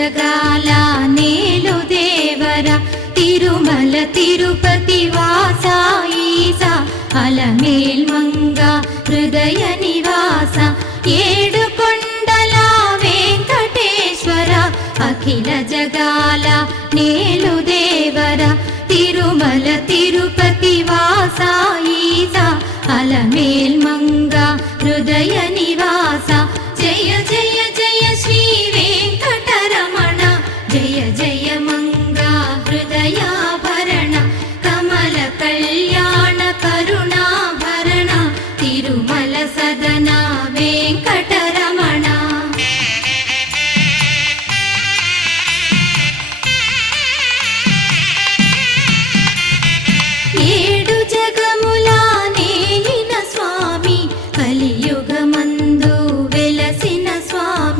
జగాల నేలు దేవర తిరుమల తిరుపతి వాస ఈసా అలమేల్ మంగ హృదయ నివాస ఏడు కొండల వెంకటేశ్వర అఖిల జగాల నేలు దేవర తిరుమల తిరుపతి వాస ఈసా అలమేల్ మంగ హృదయ నివాస జయ జయ జయ శ్రీ వెంకటరమణ జయ జయ మంగ హృదయాభరణ కమల కళ్యాణ కరుణాభరణ తిరుమల సదన వెంకటరమణ. ఏడు జగముల నేలిన స్వామి కలియుగ